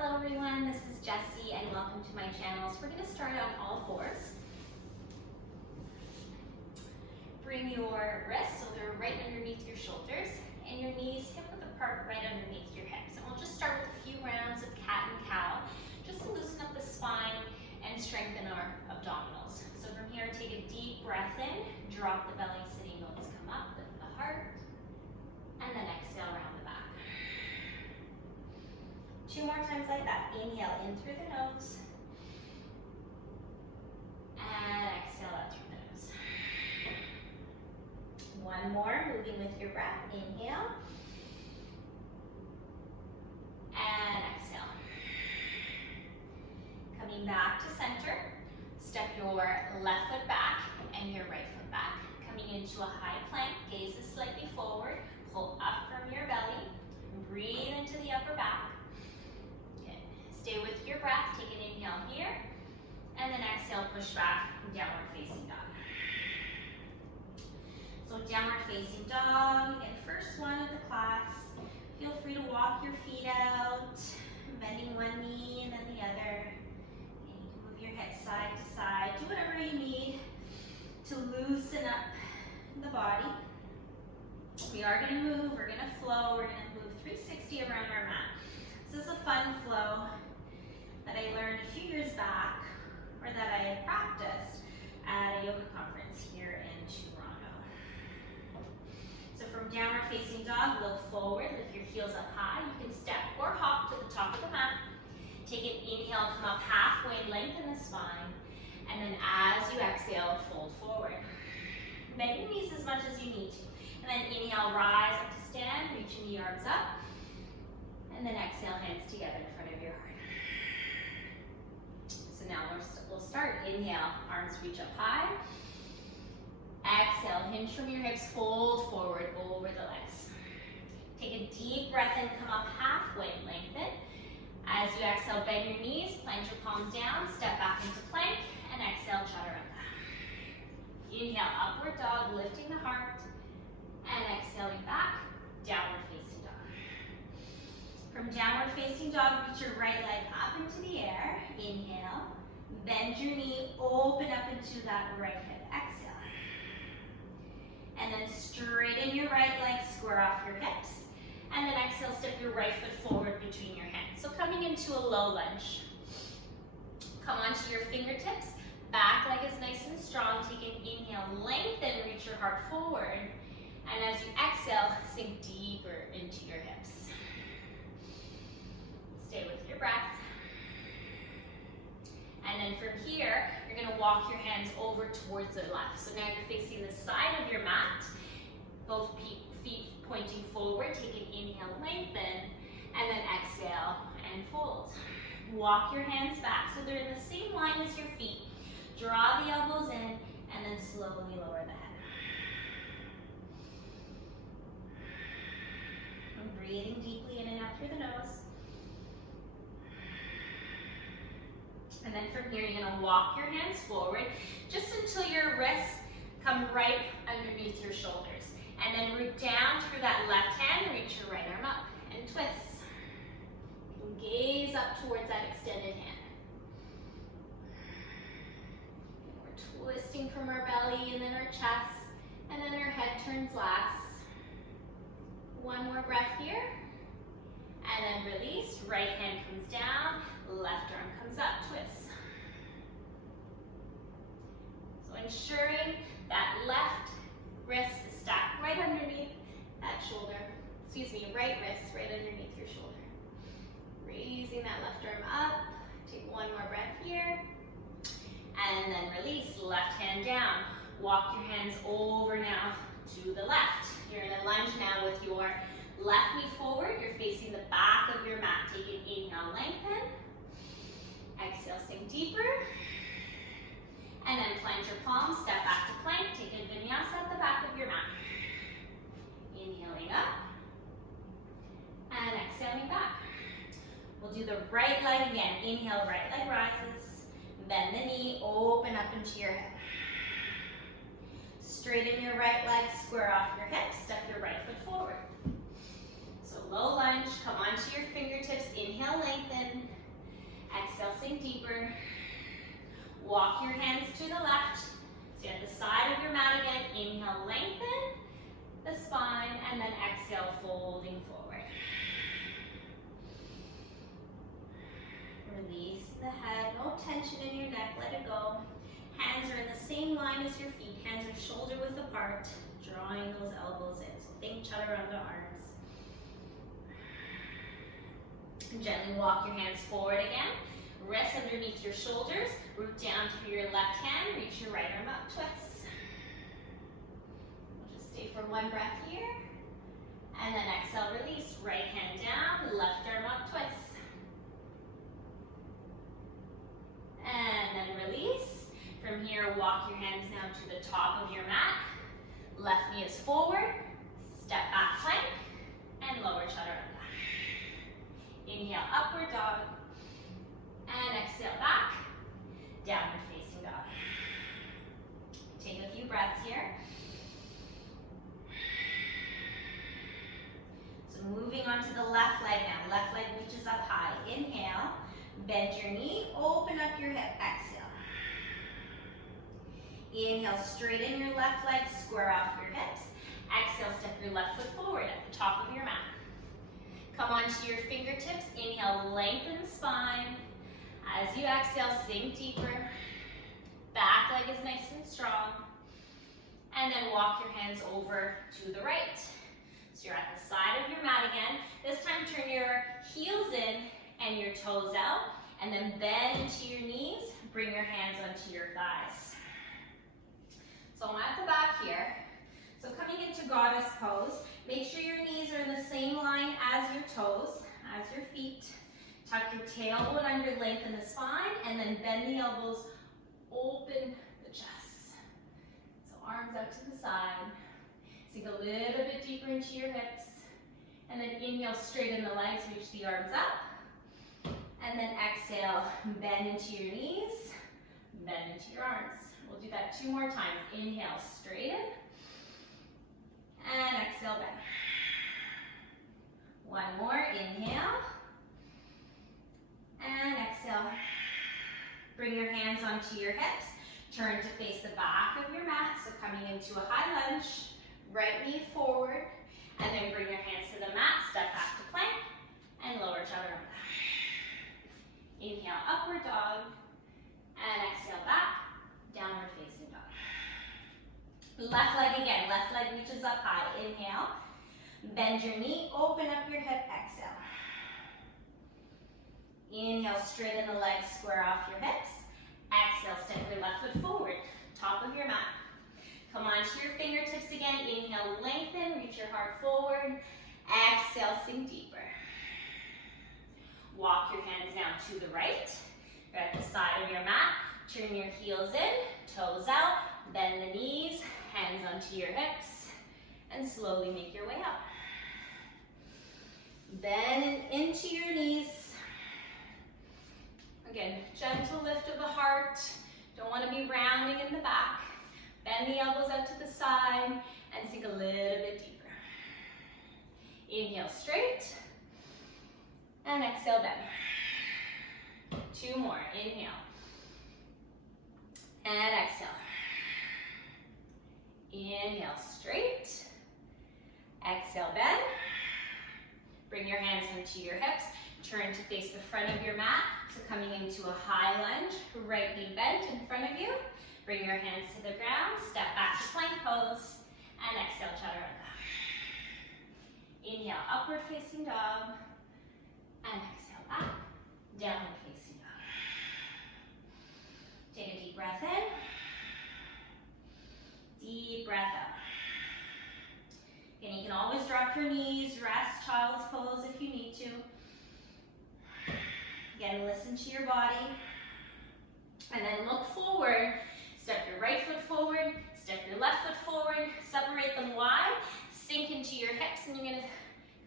Hello everyone, this is Jessie and welcome to my channel. So we're going to start on all fours. Bring your wrists so they're right underneath your shoulders and your knees hip width apart right underneath your hips. And we'll just start with a few rounds of cat and cow just to loosen up the spine and strengthen our abdominals. So from here, take a deep breath in, drop the belly, sitting bones come up, lift the heart, and then exhale around the back. 2 more times like that. Inhale in through the nose. And exhale out through the nose. 1 more, moving with your breath. Inhale. And exhale. Coming back to center. Step your left foot back and your right foot back. Coming into a high plank, gaze is slightly forward. Pull up from your belly. Breathe into the upper back. Stay with your breath, take an inhale here, and then exhale, push back, downward facing dog. So downward facing dog, again, first one of the class. Feel free to walk your feet out, bending one knee and then the other. And you can move your head side to side. Do whatever you need to loosen up the body. We are gonna move, we're gonna flow, we're gonna move 360 around our mat. This is a fun flow that I learned a few years back, or that I had practiced at a yoga conference here in Toronto. So from downward facing dog, look forward, lift your heels up high. You can step or hop to the top of the mat. Take an inhale, come up halfway, lengthen the spine, and then as you exhale, fold forward. Bend your knees as much as you need to. And then inhale, rise up to stand, reaching the arms up. And then exhale, hands together in front of your heart. So now we'll start. Inhale, arms reach up high. Exhale, hinge from your hips, fold forward over the legs. Take a deep breath in, come up halfway, lengthen. As you exhale, bend your knees, plant your palms down, step back into plank, and exhale, chaturanga. Inhale, upward dog, lifting the heart, and exhaling back, downward facing dog. From downward facing dog, reach your right leg up into the air. Inhale. Bend your knee, open up into that right hip. Exhale. And then straighten your right leg, square off your hips. And then exhale, step your right foot forward between your hands. So coming into a low lunge. Come onto your fingertips. Back leg is nice and strong. Take an inhale, lengthen, reach your heart forward. And as you exhale, sink deeper into your hips. Stay with your breath. And then from here, you're going to walk your hands over towards the left. So now you're facing the side of your mat, both feet pointing forward. Take an inhale, lengthen, and then exhale and fold. Walk your hands back so they're in the same line as your feet. Draw the elbows in, and then slowly lower the head. And breathing deeply in and out through the nose. And then from here, you're gonna walk your hands forward just until your wrists come right underneath your shoulders. And then root down through that left hand, reach your right arm up and twist. And gaze up towards that extended hand. And we're twisting from our belly and then our chest, and then our head turns last. 1 more breath here. And then release, right hand comes down, left arm comes up, twist. So ensuring that left wrist is stacked right underneath that shoulder. Excuse me, right wrist right underneath your shoulder. Raising that left arm up, take 1 more breath here. And then release, left hand down. Walk your hands over now to the left. You're in a lunge now with your left knee forward, you're facing the back of your mat. Take an inhale, lengthen. Exhale, sink deeper. And then plant your palms, step back to plank. Take a vinyasa at the back of your mat. Inhaling up. And exhaling back. We'll do the right leg again. Inhale, right leg rises. Bend the knee, open up into your hip. Straighten your right leg, square off your hips, step your right foot forward. So low lunge, come onto your fingertips, inhale, lengthen. exhale, sink deeper. Walk your hands to the left. So you're at the side of your mat again. Inhale, lengthen the spine, and then exhale, folding forward. Release the head, no tension in your neck, let it go. Hands are in the same line as your feet. Hands are shoulder width apart, drawing those elbows in. So think chaturanga arms. Gently walk your hands forward again. Rest underneath your shoulders. Root down through your left hand. Reach your right arm up, twist. We'll just stay for one breath here. And then exhale, release. Right hand down, left arm up, twist. And then release. From here, walk your hands now to the top of your mat. Left knee is forward. Step back plank. And lower chaturanga. Inhale, upward dog. And exhale, back. Downward facing dog. Take a few breaths here. So moving on to the left leg now. Left leg reaches up high. Inhale. Bend your knee. Open up your hip. Exhale. Inhale, straighten your left leg. Square off your hips. Exhale, step your left foot forward at the top of your mat. Come onto your fingertips. Inhale, lengthen the spine. As you exhale, sink deeper. Back leg is nice and strong. And then walk your hands over to the right. So you're at the side of your mat again. This time turn your heels in and your toes out. And then bend into your knees. Bring your hands onto your thighs. So I'm at the back here. So coming into goddess pose, make sure your knees are in the same line as your toes, as your feet. Tuck your tailbone under, lengthen the spine, and then bend the elbows, open the chest. So arms out to the side. Sink a little bit deeper into your hips. And then inhale, straighten the legs, reach the arms up. And then exhale, bend into your knees, bend into your arms. We'll do that 2 more times. Inhale, straighten. And exhale, bend. 1 more, inhale. And exhale. Bring your hands onto your hips. Turn to face the back of your mat. So coming into a high lunge, right knee forward. And then bring your hands to the mat, step back to plank, and lower chaturanga. Inhale, upward dog. And exhale, back, downward facing dog. Left leg again, left leg reaches up high. Inhale, bend your knee, open up your hip, exhale. Inhale, straighten the legs, square off your hips. Exhale, step your left foot forward, top of your mat. Come onto your fingertips again. Inhale, lengthen, reach your heart forward. Exhale, sink deeper. Walk your hands now to the right. You're at the side of your mat. Turn your heels in, toes out, bend the knees, hands onto your hips, and slowly make your way up. Bend into your knees. Again, gentle lift of the heart. Don't want to be rounding in the back. Bend the elbows out to the side and sink a little bit deeper. Inhale, straight. And exhale, bend. 2 more. Inhale. And exhale. Inhale, straight. Exhale, bend. Bring your hands into your hips. Turn to face the front of your mat. So coming into a high lunge, right knee bent in front of you. Bring your hands to the ground. Step back to plank pose. And exhale, chaturanga. Inhale, upward facing dog. And exhale, back. Downward facing dog. Take a deep breath in. Deep breath out. And you can always drop your knees, rest, child's pose if you need to. Again, listen to your body. And then look forward. Step your right foot forward, step your left foot forward, separate them wide, sink into your hips, and you're gonna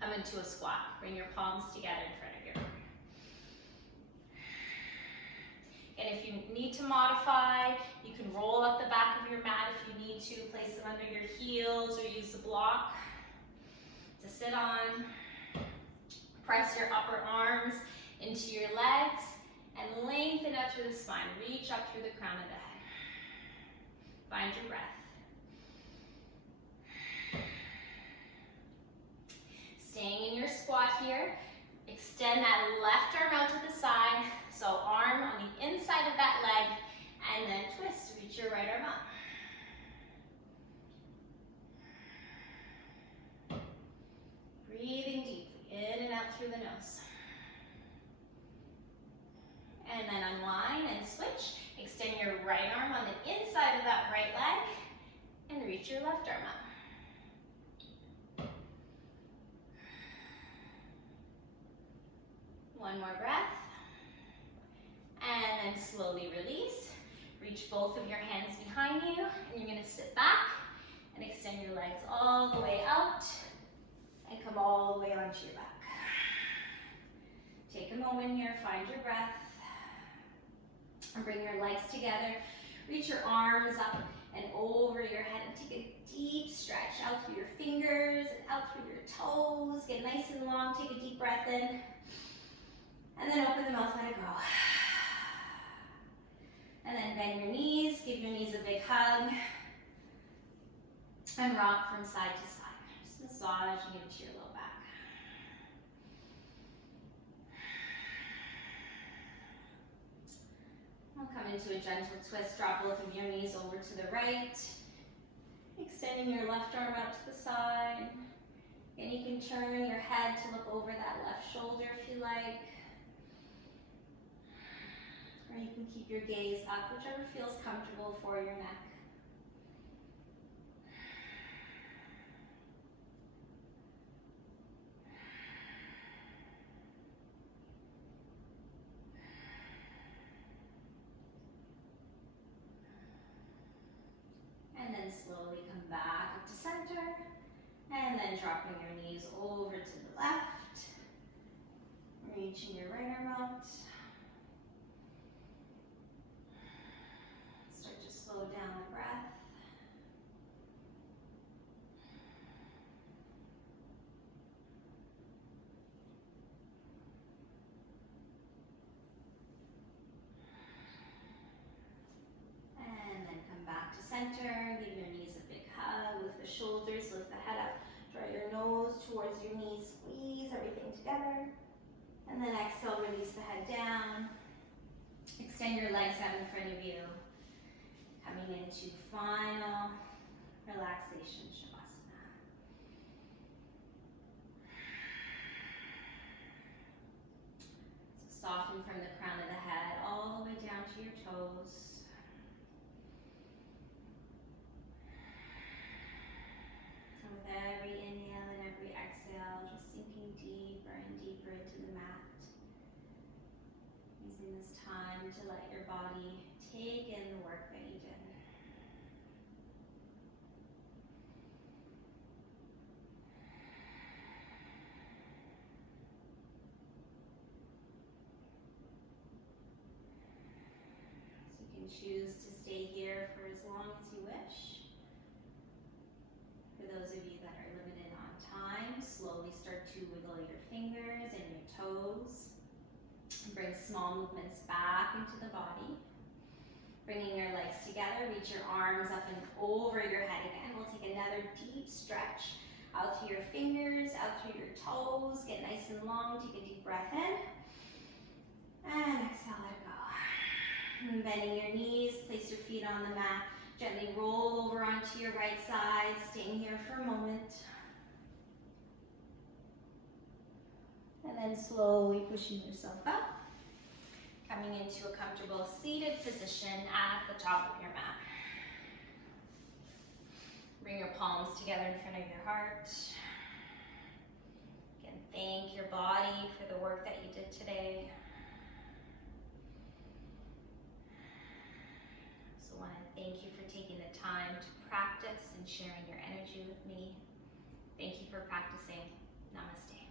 come into a squat. Bring your palms together in front of your heart. And if you need to modify, you can roll up the back of your mat if you need to, place them under your heels or use the block to sit on. Press your upper arms into your legs and up through the spine. Reach up through the crown of the head. Find your breath. Staying in your squat here. Extend that left arm out to the side. So arm on the inside of that leg, and then twist. Reach your right arm up. Breathing deeply, in and out through the nose. And then unwind and switch. Extend your right arm on the inside of that right leg, and reach your left arm up. One more breath. And then slowly release. Reach both of your hands behind you, and you're gonna sit back and extend your legs all the way out and come all the way onto your back. Take a moment here, find your breath, and bring your legs together. Reach your arms up and over your head and take a deep stretch out through your fingers and out through your toes. Get nice and long, take a deep breath in, and then open the mouth, let it go. And then bend your knees, give your knees a big hug, and rock from side to side. Just massaging into your low back. We'll come into a gentle twist, drop both of your knees over to the right, extending your left arm out to the side. And you can turn your head to look over that left shoulder if you like. Or you can keep your gaze up, whichever feels comfortable for your neck. And then slowly come back up to center, and then dropping your knees over to the left, reaching your right arm out. Slow down the breath. And then come back to center. Give your knees a big hug. Lift the shoulders, lift the head up. Draw your nose towards your knees. Squeeze everything together. And then exhale, release the head down. Extend your legs out in front of you. Coming into final relaxation, Shavasana. So soften from the crown of the head all the way down to your toes. And with every inhale and every exhale, just sinking deeper and deeper into the mat. Using this time to let your body take in the work that you did. So you can choose to stay here for as long as you wish. For those of you that are limited on time, slowly start to wiggle your fingers and your toes. Bring small movements back into the body. Bringing your legs together, reach your arms up and over your head again. We'll take another deep stretch out through your fingers, out through your toes. Get nice and long, take a deep breath in. And exhale, let it go. And bending your knees, place your feet on the mat. Gently roll over onto your right side, staying here for a moment. And then slowly pushing yourself up. Coming into a comfortable seated position at the top of your mat. Bring your palms together in front of your heart. Again, thank your body for the work that you did today. So I want to thank you for taking the time to practice and sharing your energy with me. Thank you for practicing. Namaste.